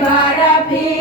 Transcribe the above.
Barapi.